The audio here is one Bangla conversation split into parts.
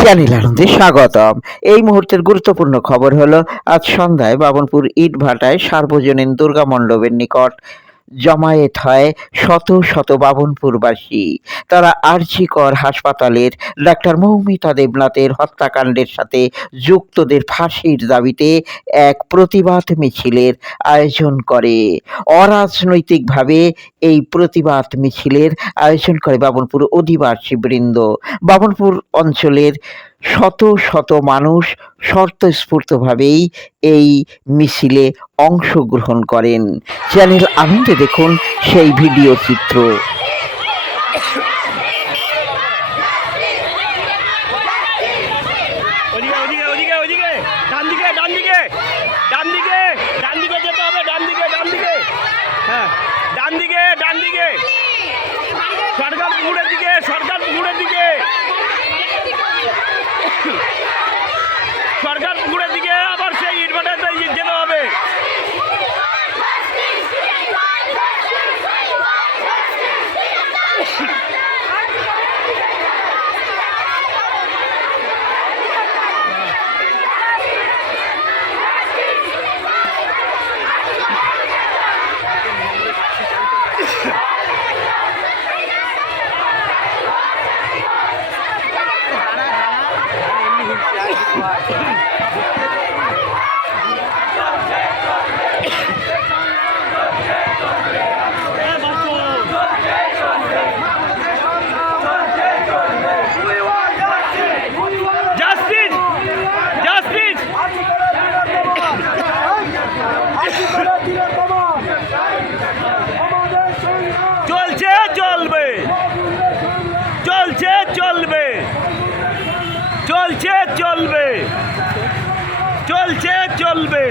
চ্যানেল আনন্দে স্বাগতম। এই মুহূর্তের গুরুত্বপূর্ণ খবর হলো, আজ সন্ধ্যায় বাবনপুর ইটভাটায় সার্বজনীন দুর্গা মণ্ডপের নিকট জমায়েত হয় শত শত বাবনপুরবাসী তারা আরজি কর হাসপাতালের ডাক্তার মৌমিতা দেবনাথের হত্যাকাণ্ডের সাথে যুক্তদের ফাঁসির দাবিতে এক প্রতিবাদ মিছিলের আয়োজন করে। অরাজনৈতিকভাবে এই প্রতিবাদ মিছিলের আয়োজন করে বাবনপুর অধিবাসী বৃন্দ বাবনপুর অঞ্চলের শত শত মানুষ স্বতঃস্ফূর্তভাবেই এই মিছিলে অংশগ্রহণ করেন। চ্যানেল আনন্দে দেখুন সেই ভিডিও চিত্র। ডান দিকে ডান দিকে ডান দিকে ডান দিকে যেতে হবে ডান দিকে ডান দিকে হ্যাঁ ডান দিকে ডান দিকে সরকার পুকুরের দিকে সরকার পুকুরের দিকে সরকার পুকুরের দিকে আবার সেই ইটভাটাতে যেতে হবে জাস্টিস চলছে চলবে। চলছে চলবে।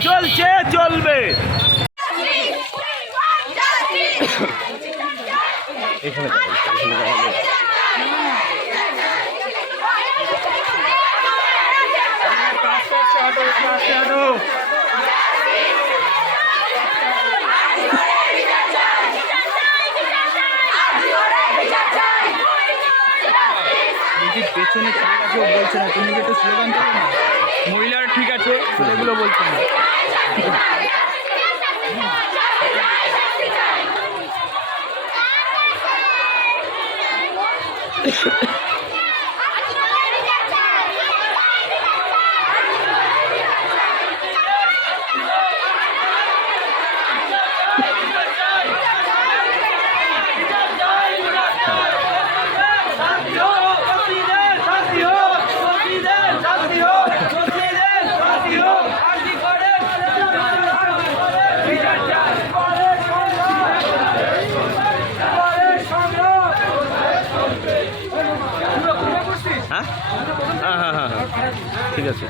চলছে চলবে। বলছি ঠিক আছে বলছে না। তুমি কি একটু স্লোগান করো না? মহিলারা ঠিক আছে, ছেলেগুলো বলছে না। হ্যাঁ হ্যাঁ হ্যাঁ হ্যাঁ হ্যাঁ ঠিক আছে।